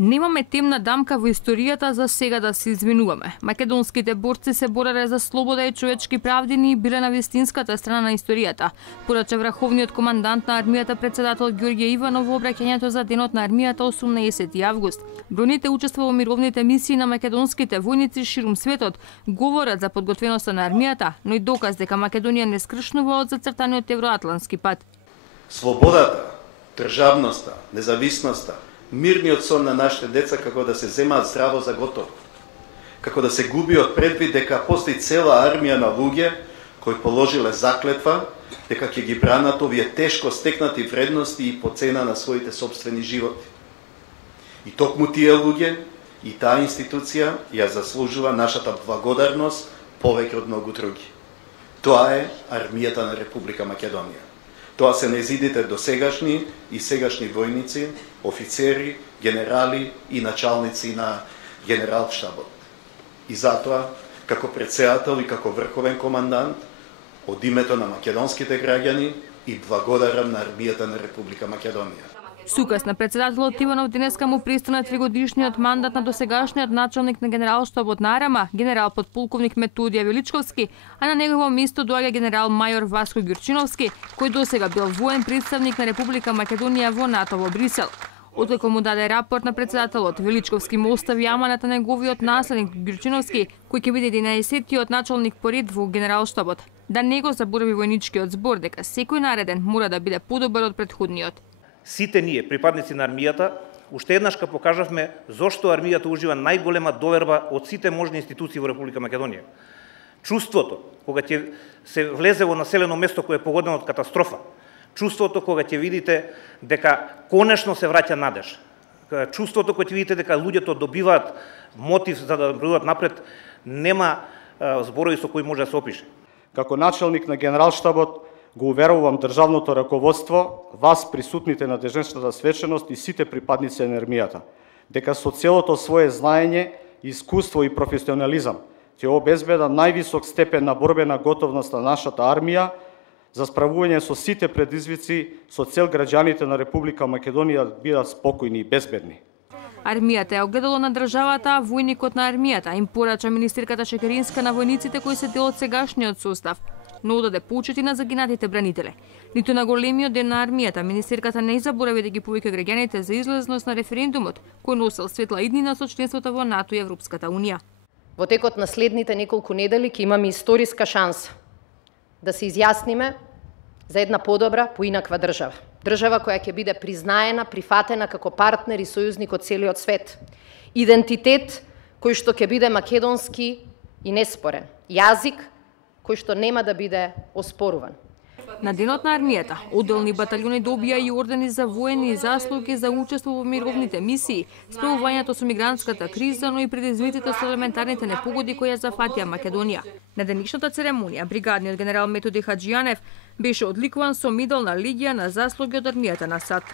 Немаме темна дамка во историјата за сега да се извинуваме. Македонските борци се бореле за слобода и човечки правдини и биле на вистинската страна на историјата, порача врховниот командант на армијата председател Ѓорѓе Иванов во обраќањето за денот на армијата 18 август. Бројните учества во мировните мисии на македонските војници ширум светот говорат за подготвеноста на армијата, но и доказ дека Македонија не скршнува од зацртаниот евроатлантски пат. Слободата, државноста, независноста, мирниот сон на нашите деца како да се земаат здраво за готово, како да се губи од предвид дека постои цела армија на луѓе кои положиле заклетва дека ќе ги бранат овие тешко стекнати вредности и по цена на своите собствени животи. И токму тие луѓе и таа институција ја заслужува нашата благодарност повеќе од многу други. Тоа е армијата на Република Македонија. Тоа се нејзидите досегашни и сегашни војници, офицери, генерали и началници на генералштабот. И затоа, како претседател и како врховен командант, од името на македонските граѓани и благодарам на армијата на Република Македонија. Со указ на председателот Иванов денеска му пристана 3-годишниот мандат на досегашниот началник на генералштабот на АРМА, генерал подполковник Методија Величковски, а на негово место доаѓа генерал мајор Васко Ѓурчиновски, кој досега бил воен представник на Република Македонија во НАТО во Брисел. Откако му даде рапорт на председателот, Величковски му остави аманат на неговиот наследник Ѓурчиновски, кој ќе биде 11-тиот началник по ред во генералштабот. Да не го заборави војничкиот збор дека секој нареден мора да биде подобар од претходниот. Сите ние, припадници на армијата, уште еднаш покажавме зошто армијата ужива најголема доверба од сите можни институции во Република Македонија. Чувството кога ќе се влезе во населено место кое е погодено од катастрофа, чувството кога ќе видите дека конечно се враќа надеж, чувството кога ќе видите дека луѓето добиваат мотив за да врват напред, нема зборови со кои може да се опише. Како началник на генералштабот го уверувам државното раководство, вас присутните на денешната свеченост и сите припадници на армијата, дека со целото свое знаење, искуство и професионализам ќе обезбеда највисок степен на борбена готовност на нашата армија за справување со сите предизвици со цел граѓаните на Република Македонија да бидат спокојни и безбедни. Армијата е огледало на државата, а војникот на армијата, им порача министерката Шекеринска на војниците кои се дел од сегашниот состав, но одаде почити на загинатите бранители. Ниту на големиот ден на армијата, министерката не заборави да ги повика граѓаните за излезност на референдумот, кој носел светла иднина со членството во НАТО и Европската Унија. Во текот на следните неколку недели ќе имаме историска шанса да се изјасниме за една подобра, поинаква држава. Држава која ќе биде признаена, прифатена како партнер и сојузник од целиот свет. Идентитет кој што ќе биде македонски и неспорен. Јазик кој што нема да биде оспоруван. На денот на армијата, одделни баталјони добија и ордени за воени заслуги за учество во мировните мисии, справувањето со мигрантската криза, но и предизвиците со елементарните непогоди кои ја зафатија Македонија. На денешната церемонија, бригадниот генерал Методи Хаџијанев беше одликуван со медал на Легија на заслуги од армијата на САД.